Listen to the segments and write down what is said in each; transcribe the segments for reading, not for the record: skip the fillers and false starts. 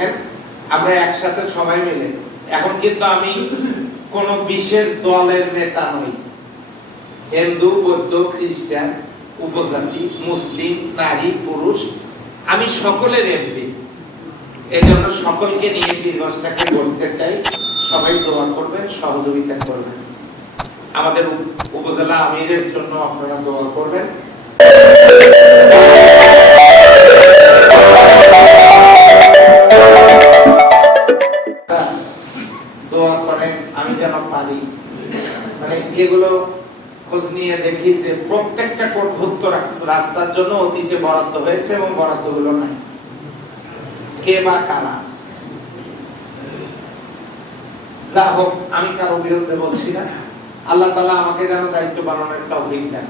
রাখেন, আমরা একসাথে সবাই মিলে। এখন কিন্তু আমি কোন বিশেষ দলের নেতা নই। হিন্দু, বৌদ্ধ, খ্রিস্টান, উপজাতি, মুসলিম, নারী, পুরুষ, আমি সকলের এমপি। এই জন্য সকলকে নিয়ে পীরগঞ্জটাকে গড়তে চাই। সবাই দোয়া করবেন, সহযোগিতা করবেন। আমাদের উপজেলা আমিরের জন্য আপনারা দোয়া করবেন। দোয়া করেন আমি যেন পারি। মানে এগুলো খোঁজ নিয়ে দেখি যে প্রত্যেকটা কোটভুক্ত রাস্তার জন্য অতীতে বরাদ্দ হয়েছে এবং বরাদ্দগুলো নাই। কে বা কারা? যা হোক, আমি কারো বিরুদ্ধে বলছি না। আল্লাহ তাআলা আমাকে যেন দায়িত্ব পালনের তৌফিক দেন।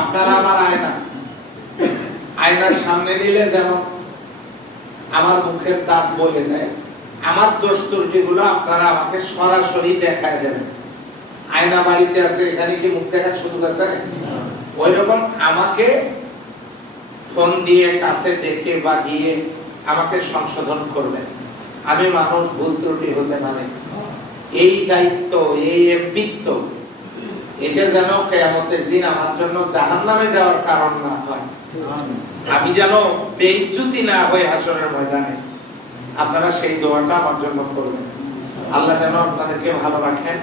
আপনারা আমার আয়না, আয়নার সামনে নিলে যেন আমার মুখের দাঁত বলে দেয়। আমার দোষ ত্রুটিগুলো আপনারা আমাকে সরাসরি দেখায় দেবেন। আয়না বাড়িতে আছে, এখানে কি মুখ দেখার সুযোগ আছে? ওই রকম আমাকে ফোন দিয়ে কাছে ডেকে বা গিয়ে আমাকে সংশোধন করবেন। আমি মানুষ, ভুল ত্রুটি হতে পারে। এই দায়িত্ব, এই এমপিত্ব, এটা যেন কিয়ামতের দিন আমার জন্য জাহান্নামে যাওয়ার কারণ না হয়। আমি যেন বেইজ্জতি না হই হাসরের ময়দানে। আপনারা সেই দোয়াটা আমার জন্য করবেন। আল্লাহ যেন আপনাদেরকে ভালো রাখেন,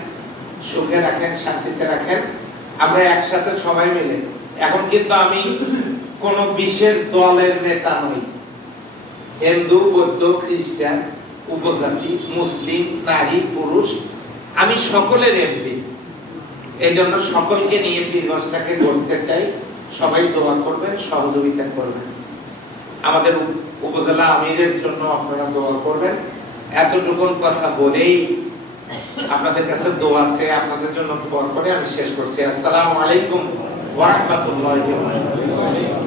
সুখে রাখেন, শান্তিতে রাখেন। আমরা একসাথে সবাই মিলে। এখন কিন্তু আমি কোন বিশেষ দলের নেতা নই। হিন্দু, বৌদ্ধ, খ্রিস্টান, উপজাতি, মুসলিম, নারী, পুরুষ, আমি সকলের এমপি। এই জন্য সকলকে নিয়ে পীরগঞ্জটাকে গড়তে চাই। সবাই দোয়া করবেন, সহযোগিতা করবেন। আমাদের উপজেলা আমিরের জন্য আপনারা দোয়া করবেন। এতটুকুন কথা বলেই আপনাদের কাছে দোয়া চেয়ে আপনাদের জন্য দোয়া করে আমি শেষ করছি। আসসালামু আলাইকুম ওয়া রাহমাতুল্লাহি ওয়া বারাকাতুহু।